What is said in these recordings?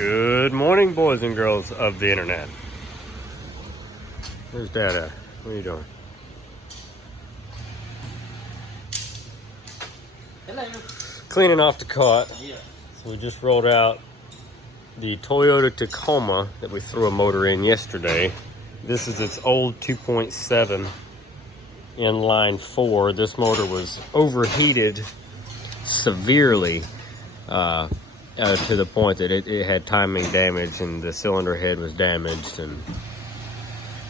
Good morning, boys and girls of the internet. Where's Dad at? What are you doing? Hello. Cleaning off the cot. Yeah. So we just rolled out the Toyota Tacoma that we threw a motor in yesterday. This is its old 2.7 inline 4. This motor was overheated severely to the point that it had timing damage and the cylinder head was damaged, and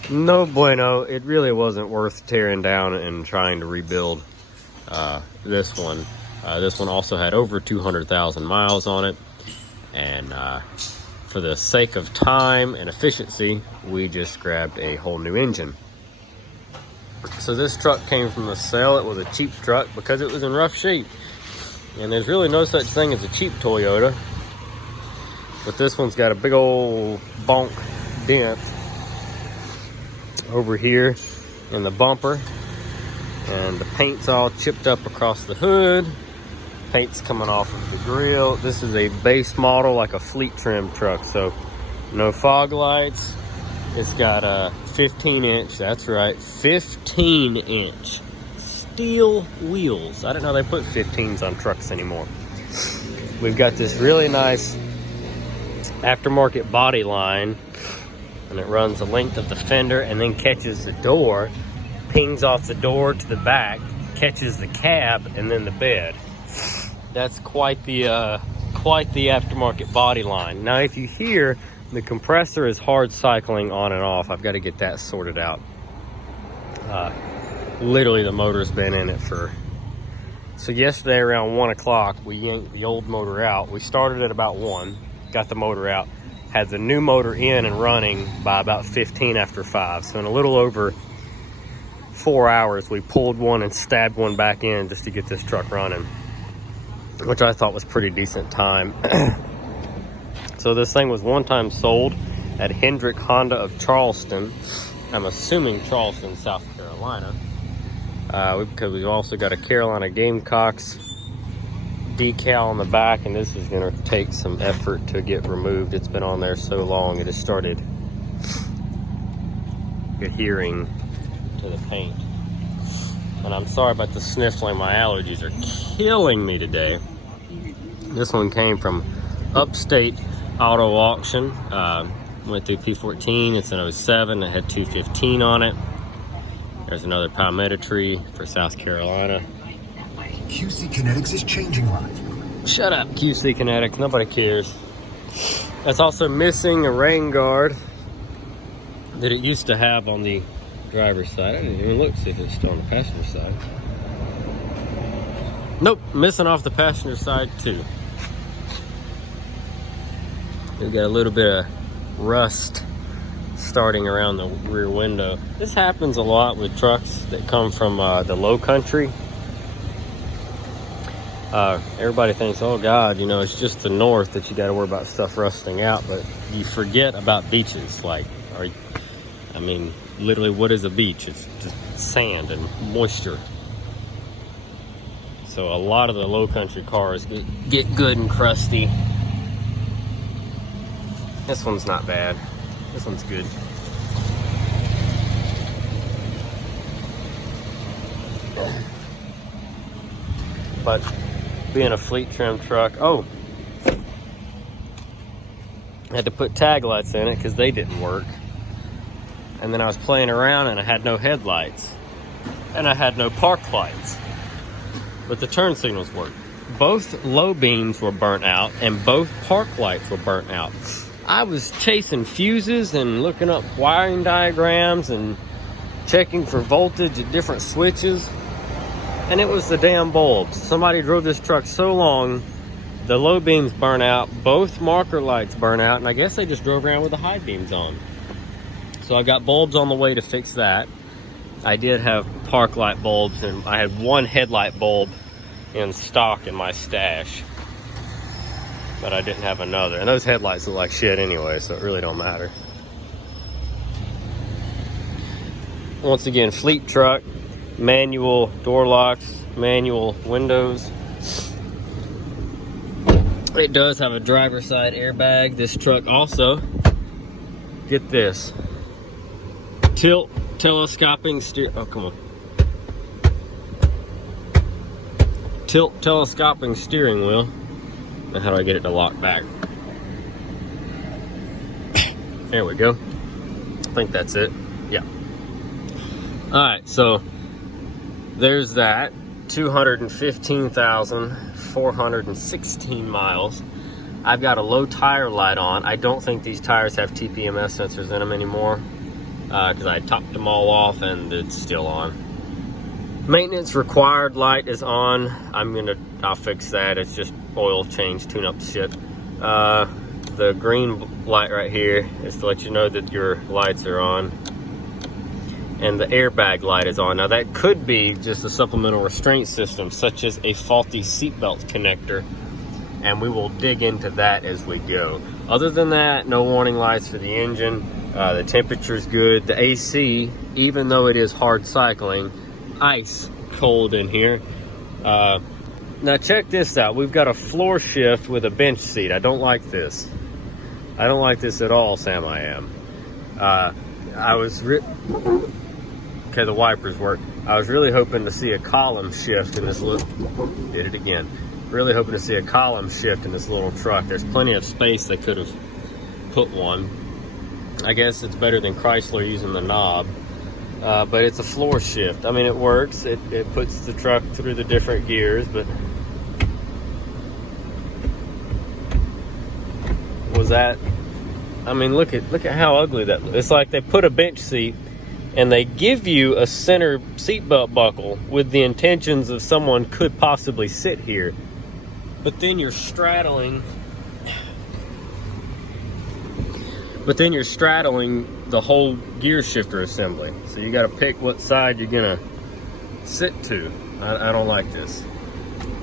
no bueno. It really wasn't worth tearing down and trying to rebuild this one. This one also had over 200,000 miles on it, and for the sake of time and efficiency, we just grabbed a whole new engine. So this truck came from the sale. It was a cheap truck because it was in rough shape. And there's really no such thing as a cheap Toyota. But this one's got a big old bonk dent over here in the bumper. And the paint's all chipped up across the hood. Paint's coming off of the grill. This is a base model, like a fleet trim truck. So no fog lights. It's got a 15-inch, that's right, 15-inch steel wheels. I didn't know they put 15s on trucks anymore. We've got this really nice aftermarket body line, and it runs the length of the fender and then catches the door, pings off the door to the back, catches the cab, and then the bed. That's quite the aftermarket body line. Now, if you hear the compressor is hard cycling on and off, I've got to get that sorted out. Literally, the motor's been in it so yesterday around 1 o'clock, we yanked the old motor out. We started at about 1, got the motor out, had the new motor in and running by about 15 after 5. So in a little over 4 hours, we pulled one and stabbed one back in just to get this truck running, which I thought was pretty decent time. So this thing was one time sold at Hendrick Honda of Charleston. I'm assuming Charleston, South Carolina. Because we've also got a Carolina Gamecocks decal on the back, and this is going to take some effort to get removed. It's been on there so long it has started adhering to the paint. And I'm sorry about the sniffling. My allergies are killing me today. This one came from Upstate Auto Auction. Went through P14. It's an 07. It had 215 on it. There's another Palmetry for South Carolina. QC Kinetics is changing lives. Shut up, QC Kinetics. Nobody cares. That's also missing a rain guard that it used to have on the driver's side. I didn't even look to see if it's still on the passenger side. Nope, missing off the passenger side too. We've got a little bit of rust starting around the rear window. This happens a lot with trucks that come from the low country. Everybody thinks, oh God, you know, it's just the north that you got to worry about stuff rusting out, but you forget about beaches. Literally, what is a beach? It's just sand and moisture. So a lot of the low country cars get good and crusty. This one's not bad. This one's good. But being a fleet trim truck, I had to put tag lights in it because they didn't work. And then I was playing around and I had no headlights. And I had no park lights. But the turn signals worked. Both low beams were burnt out and both park lights were burnt out. I was chasing fuses and looking up wiring diagrams and checking for voltage at different switches, and it was the damn bulbs. Somebody drove this truck so long, the low beams burn out, both marker lights burn out, and I guess they just drove around with the high beams on. So I got bulbs on the way to fix that. I did have park light bulbs, and I had one headlight bulb in stock in my stash, but I didn't have another. And those headlights look like shit anyway, so it really don't matter. Once again, fleet truck, manual door locks, manual windows. It does have a driver's side airbag. This truck also, get this, tilt telescoping steer. Oh, come on. Tilt telescoping steering wheel. Now how do I get it to lock back? There we go. I think that's it. Yeah. All right, so there's that. 215,416 miles. I've got a low tire light on. I don't think these tires have TPMS sensors in them anymore because I topped them all off and it's still on. Maintenance required light is on. I'll fix that. It's just oil change, tune-up shit. The green light right here is to let you know that your lights are on. And the airbag light is on. Now that could be just a supplemental restraint system, such as a faulty seatbelt connector, and we will dig into that as we go. Other than that, no warning lights for the engine. The temperature's good. The AC, even though it is hard cycling, ice cold in here. Now check this out. We've got a floor shift with a bench seat. I don't like this. I don't like this at all, Sam. I am. Okay, the wipers work. I was really hoping to see a column shift in this little, did it again. Really hoping to see a column shift in this little truck. There's plenty of space they could have put one. I guess it's better than Chrysler using the knob, but it's a floor shift. I mean, it works. It puts the truck through the different gears, but was that, I mean, look at how ugly that looks. It's like they put a bench seat and they give you a center seatbelt buckle with the intentions of someone could possibly sit here. But then you're straddling the whole gear shifter assembly. So you got to pick what side you're gonna sit to. I don't like this.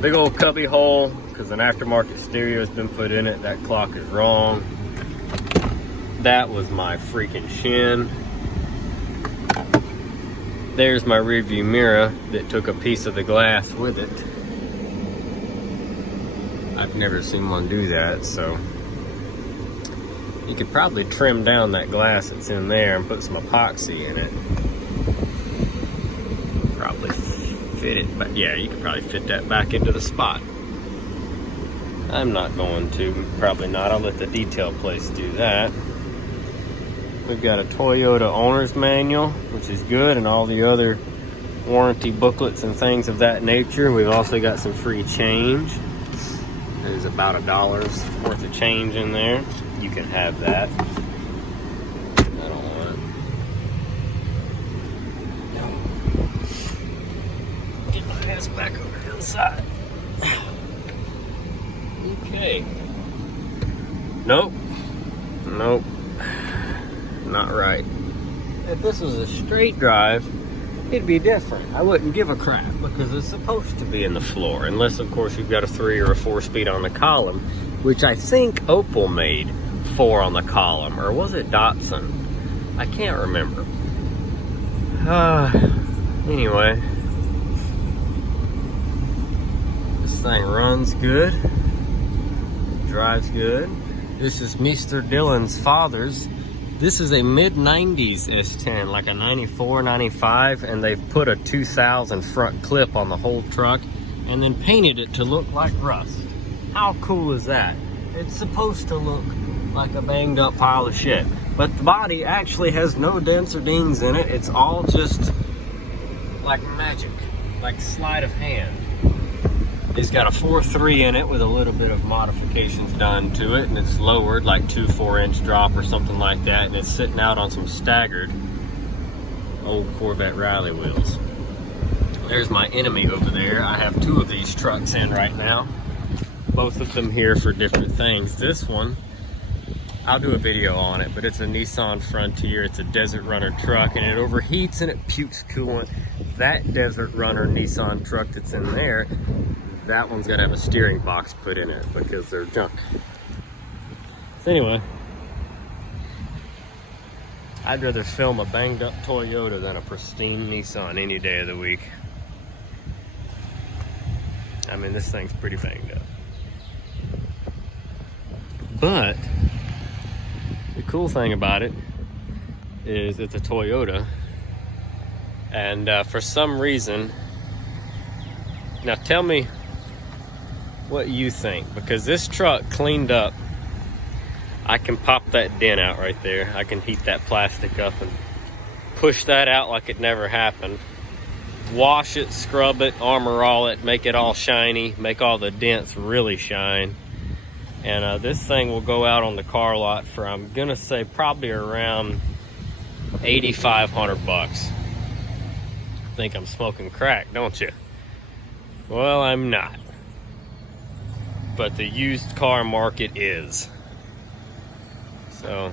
Big old cubby hole because an aftermarket stereo has been put in it. That clock is wrong. That was my freaking shin. There's my rearview mirror that took a piece of the glass with it. I've never seen one do that, so you could probably trim down that glass that's in there and put some epoxy in it. Probably fit it, but yeah, you could probably fit that back into the spot. I'm not going to, probably not. I'll let the detail place do that. We've got a Toyota owner's manual, which is good, and all the other warranty booklets and things of that nature. We've also got some free change. There's about $1 worth of change in there. You can have that. I don't want it. Get my ass back over to the side. Okay. Nope. Nope. Not right. If this was a straight drive, it'd be different. I wouldn't give a crap because it's supposed to be in the floor, unless of course you've got a 3 or a 4-speed on the column, which I think Opel made 4 on the column, or was it Datsun? I can't remember. Anyway, this thing runs good, drives good. This is Mr. Dylan's father's. This is a mid-90s S10, like a 94, 95, and they've put a 2000 front clip on the whole truck and then painted it to look like rust. How cool is that? It's supposed to look like a banged up pile of shit, but the body actually has no dents or dings in it. It's all just like magic, like sleight of hand. It's got a 4.3 in it with a little bit of modifications done to it, and it's lowered like 2 4-inch drop or something like that, and it's sitting out on some staggered old Corvette rally wheels. There's my enemy over there. I have 2 of these trucks in right now, both of them here for different things. This one, I'll do a video on it, but it's a Nissan Frontier. It's a Desert Runner truck, and it overheats and it pukes coolant. That Desert Runner Nissan truck that's in there, that one's gonna have a steering box put in it because they're junk. So anyway, I'd rather film a banged up Toyota than a pristine Nissan any day of the week. I mean, this thing's pretty banged up. But the cool thing about it is it's a Toyota. And for some reason, now tell me what you think, because this truck cleaned up, I can pop that dent out right there. I can heat that plastic up and push that out like it never happened. Wash it, scrub it, armor all it, make it all shiny, make all the dents really shine. And this thing will go out on the car lot for, I'm gonna say, probably around 8,500 bucks. Think I'm smoking crack, don't you? Well, I'm not. But the used car market is. So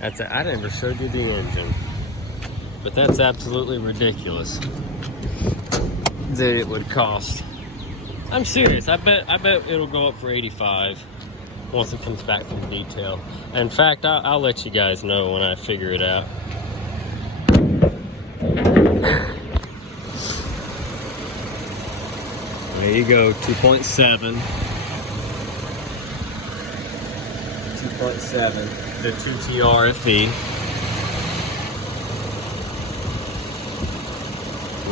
that's it. I never showed you the engine, but that's absolutely ridiculous that it would cost. I'm serious. I bet it'll go up for 85 once it comes back from detail. In fact, I'll let you guys know when I figure it out. There you go, 2.7. 2.7, the 2TR FE.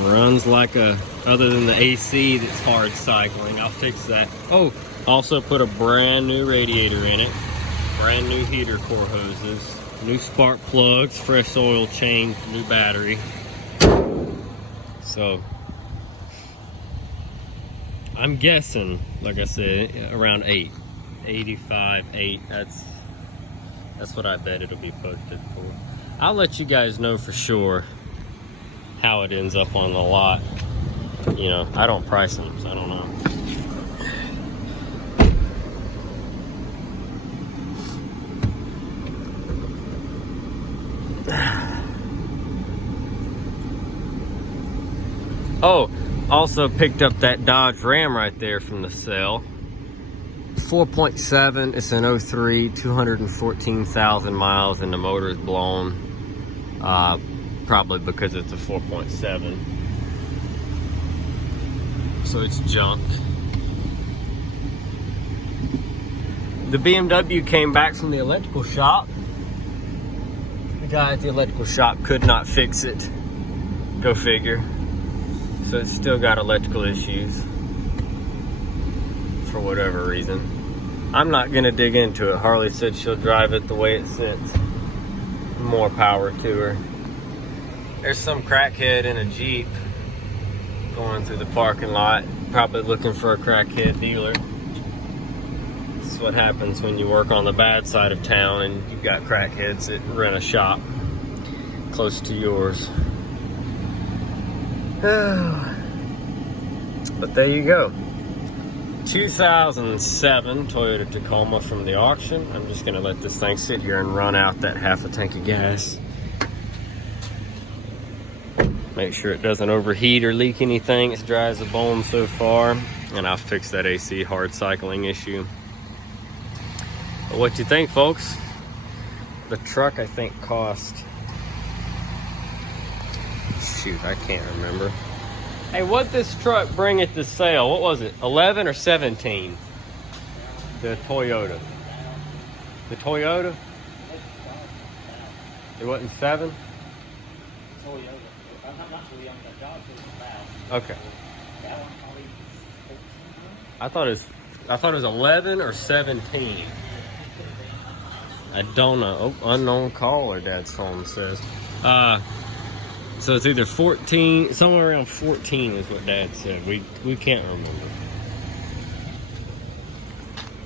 Runs like a, other than the AC that's hard cycling. I'll fix that. Oh, also put a brand new radiator in it. Brand new heater core hoses. New spark plugs, fresh oil change, new battery. So I'm guessing, like I said, around 85, 8. That's what I bet it'll be posted for. I'll let you guys know for sure how it ends up on the lot. You know, I don't price them, so I don't know. Oh, also picked up that Dodge Ram right there from the sale. 4.7, it's an 03, 214,000 miles, and the motor is blown. Probably because it's a 4.7. So it's junk. The BMW came back from the electrical shop. The guy at the electrical shop could not fix it. Go figure. So it's still got electrical issues for whatever reason. I'm not gonna dig into it. Harley said she'll drive it the way it sits. More power to her. There's some crackhead in a Jeep going through the parking lot, probably looking for a crackhead dealer. This is what happens when you work on the bad side of town and you've got crackheads that rent a shop close to yours. But there you go. 2007 Toyota Tacoma from the auction. I'm just gonna let this thing sit here and run out that half a tank of gas. Make sure it doesn't overheat or leak anything. It's dry as a bone so far. And I'll fix that AC hard cycling issue. But what you think, folks? The truck, I think, cost... Shoot, I can't remember. Hey, what'd this truck bring it to sale? What was it, 11 or 17? The Toyota. The Toyota? It wasn't 7? Toyota. I'm not really on that job, so it's about. Okay. That one probably 14. I thought it was 11 or 17. I don't know. Oh, unknown caller, Dad's phone says. So it's either 14, somewhere around 14 is what Dad said. We can't remember.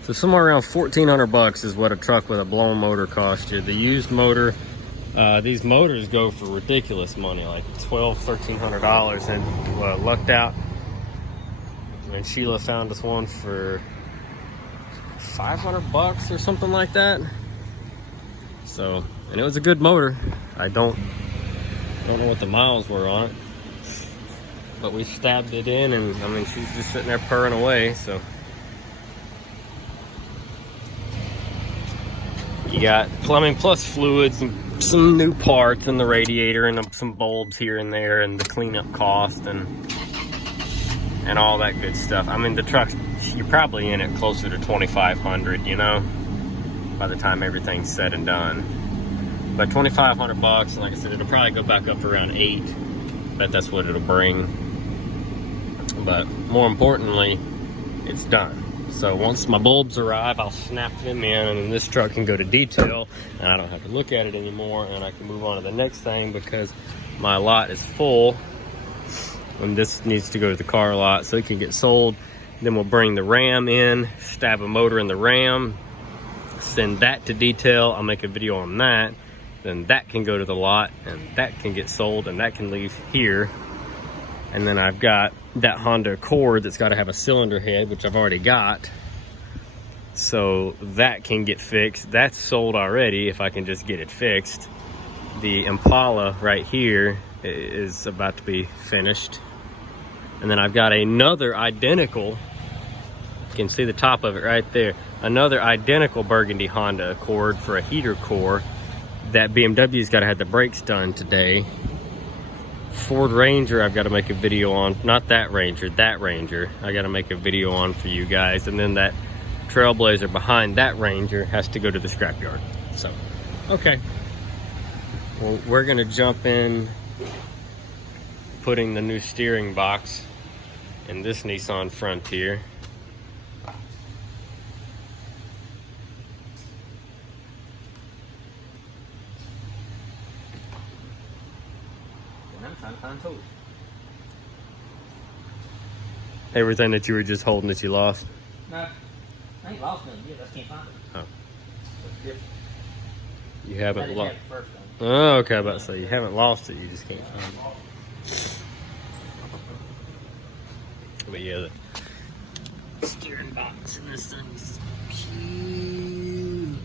So somewhere around 1,400 bucks is what a truck with a blown motor cost you. The used motor, these motors go for ridiculous money, like $1,200-1,300. And lucked out when Sheila found us one for 500 bucks or something like that. So, and it was a good motor. I don't know what the miles were on it, but we stabbed it in, and I mean, she's just sitting there purring away. So you got plumbing plus fluids and some new parts in the radiator and some bulbs here and there and the cleanup cost and all that good stuff. I mean, the truck's you're probably in it closer to 2,500, you know, by the time everything's said and done. But 2,500 bucks, and like I said, it'll probably go back up around 8. Bet that's what it'll bring. But more importantly, it's done. So once my bulbs arrive, I'll snap them in, and then this truck can go to detail, and I don't have to look at it anymore, and I can move on to the next thing because my lot is full, and this needs to go to the car lot so it can get sold. Then we'll bring the Ram in, stab a motor in the Ram, send that to detail. I'll make a video on that. Then that can go to the lot, and that can get sold, and that can leave here. And then I've got that Honda Accord that's got to have a cylinder head, which I've already got. So that can get fixed. That's sold already if I can just get it fixed. The Impala right here is about to be finished. And then I've got another identical, you can see the top of it right there, another identical burgundy Honda Accord for a heater core that BMW's got to have the brakes done today. Ford Ranger I've got to make a video on, not that Ranger, that Ranger I got to make a video on for you guys. And then that Trailblazer behind that Ranger has to go to the scrapyard. So okay, well, we're gonna jump in putting the new steering box in this Nissan Frontier. I'm trying to find tools. Everything that you were just holding that you lost. No, I ain't lost nothing yet. I just can't find it. Oh. It's different. You I haven't didn't lost. have it first time. Oh, okay, about to say you haven't lost it, you just can't find it. But yeah, the steering box in this thing's puking.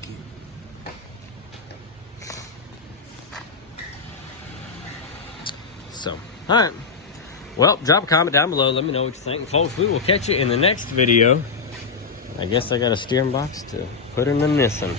So, all right. Well, drop a comment down below. Let me know what you think. And folks, we will catch you in the next video. I guess I got a steering box to put in the Nissan.